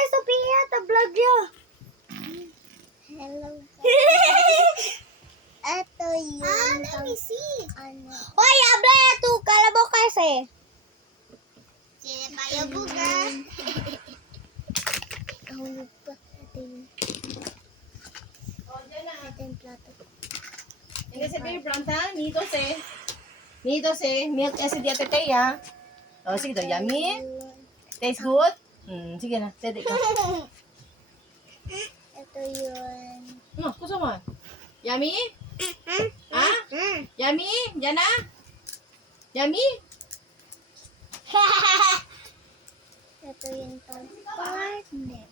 Abre, Sophia, ta-vlog yo. Hello. Ito yung... let me see. Ano? Hoy, abre, tu kalabaw kasi. Sino pa yung buga? Kahulog pa. Ito yung... Ito yung plato. Ini si Baby Pronta, nito si milk si dia tete ya. Oh, sige daw, yummy. Tastes good? Sige na, tete ka. Ito yun. No, kusa mo. Yummy? Ah? Yummy? Yan na? Yummy? Ito yung partner.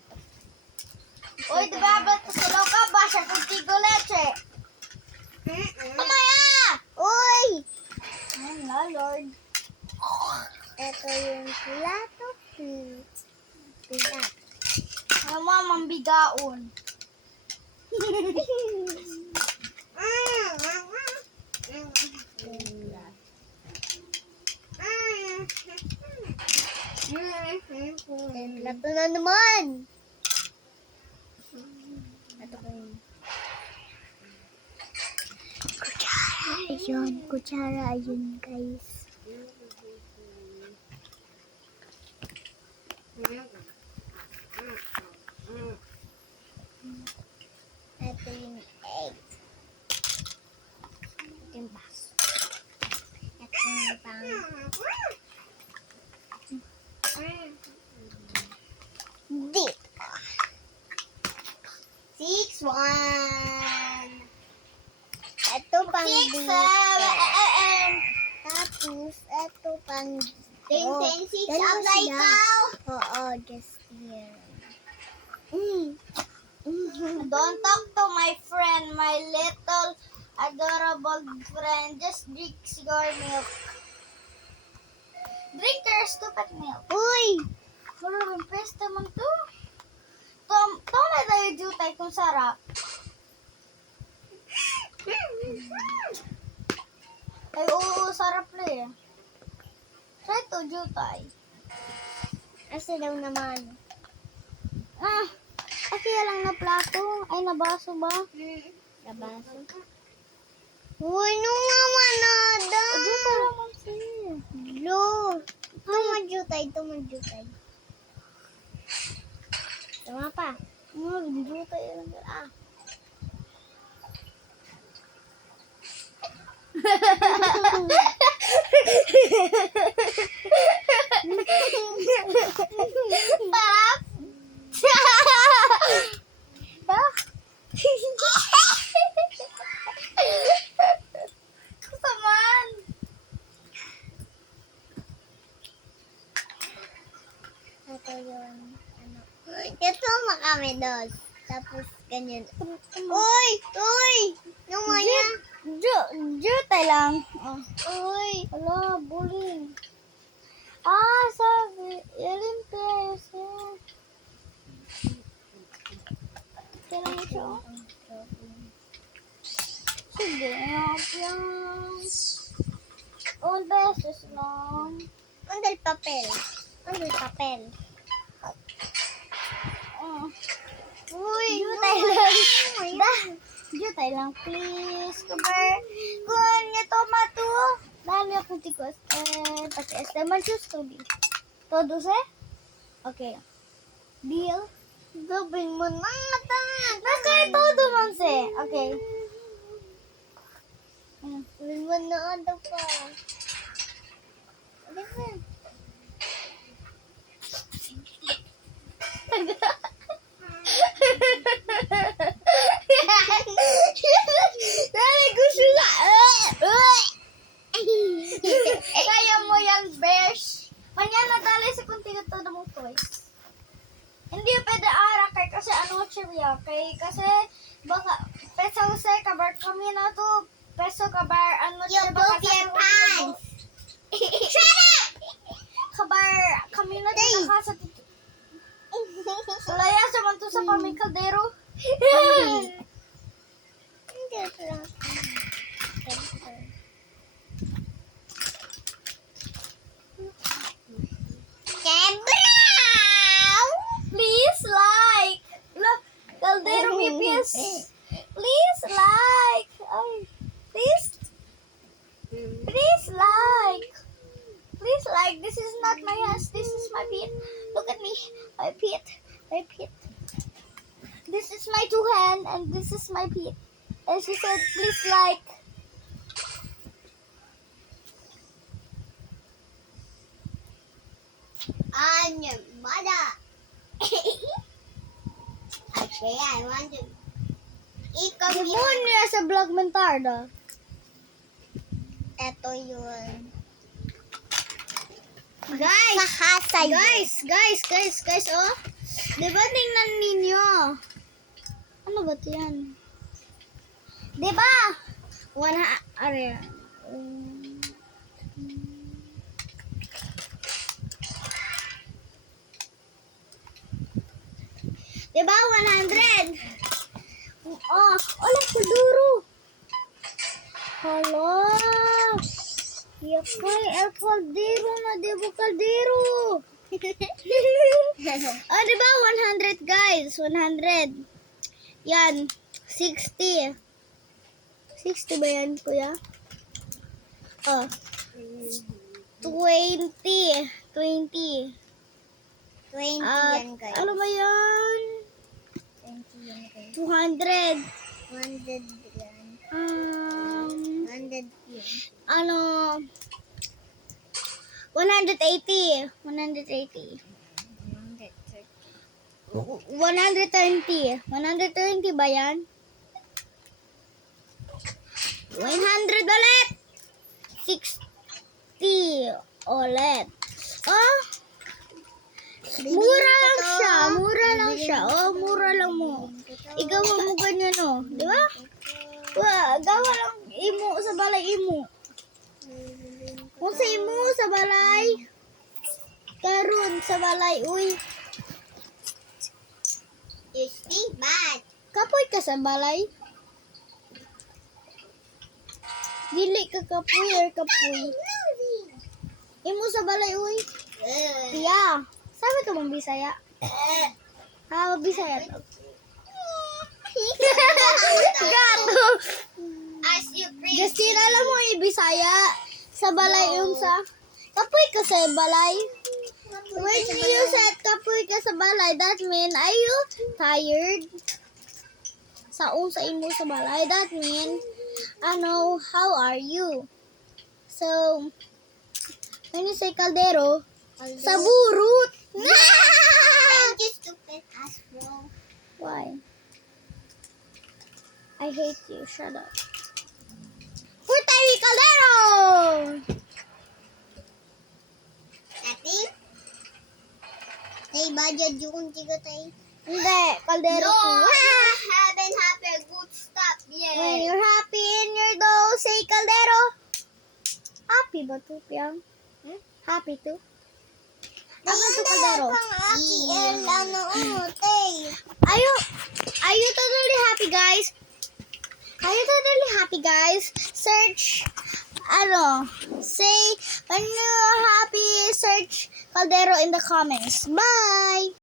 Uy, diba ba't sulaw ka ba? Siya kung tigo leche. Mamaya! Uy! Ano, Lord? Ito yung plato. Pila. Ano mo, mambigaon. Plato na naman. Ito ko yun. Kutsara. Ayun, kutsara. Ayun, guys. Ito yung egg. Ito yung baso. Ito yung pang... Dito. 6-1. Ito pang dito. Tapos, ito pang dito. 10-6 Dalawa up na sila. ikaw. Oo, just here. Don't talk to my friend, my little adorable friend. Just drink your milk. Drink your stupid milk. Uy! Marunong pesta man to. Tama tayo jutay kung sarap. Ay, oo, sarap na eh. Try to jutay. Asa daw naman? Kaya lang na plato. Ay, nabaso ba? Labaso. Uy, nung naman nada. Jutay naman siya. Lo. Tumajutay. Tama pa. Jutay lang. Sarap. Kasamaan. Ito yun. Ano? Ito makami dos. Tapos ganyan. Uy! Namaya. Jutay lang. Uy! Ala, bullying. Sabi. Olympias. Kailan siya? Sige, yan. Un beses lang. Andal papel. Uy! Jutay lang. Jutay lang, please. Kabar. Kung niya tomato. Dami akong tikos. Pati este. Manchus to be. Todo se? Okay. Deal? Gabing mo na ata. Nasa todo man se. Okay. Gabing mo na ata pa. Ano ba? Dali ko siya. Kaya mo yan, besh. Manyana dali sa kunti to na mong toys. Hindi pwede ara kay kasi ano siya kasi baka peso sa kabar kami na to peso kabar ano siya baka your pants. Shut up! Kabar kami na to sa tito. Sulaya sa man to sa pamikaldero. Hindi lang. Please please. Please like. Please. Please like. Please like. This is not my hands. This is my feet. Look at me. My feet. My feet. This is my two hand and this is my feet. And she said, please like. I'm your mother. Actually, I want to eat Di coffee. mo niya sa vlog mentarda. Ito yun. Guys, guys, oh. Di ba tingnan ninyo? Ano ba ito yan? Di ba? Are. Di ba? 100. Oh, ulit sa duro. Hala. Yakay, el kaldero na, di ba kaldero? Oh, di ba? 100 guys. 100. Yan. 60. 60 ba yan, kuya? Oh. 20. 20. 20 At, yan, guys. ano ba yan? 20 yan, guys. 200. 100 yan. 100 yan. Ano? 180. 180. 120. 120 ba yan? 100 ulit. 60 ulit. Oh, mura lang siya. Mura lang siya. Oh, mura lang mo. Igawa mo ganyan, oh. Di ba? Gawa lang imo sa balay imo. Kung sa imo sa balay, karon sa balay, uy. You stink bad. Kapoy ka sa balay? Dili ka kapoy or kapoy? Imo sa balay, uy. Tiya, sabi ka mong Bisaya? Ha, Bisaya to. Gato. As you pray. Justin, alam mo Bisaya? Sa balay yung sa... Kapoy ka sa balay? When you said kapoy ka sa balay, that mean, are you tired? Sa imo sa balay, that mean, how are you? So, when you say kaldero, sa burut. Thank you, stupid ass bro. Why? I hate you. Shut up. Purtay kaldero! Tapi, tay budget yung tiga tay. Hindi, kaldero No, ko. haven't had a good stop yet. When you're happy in your dough, say kaldero. Happy ba to, Piang? Happy to? Happy to kaldero. Are you totally happy, guys? Are you totally happy, guys? Search, say, when you're happy, search kaldero in the comments. Bye!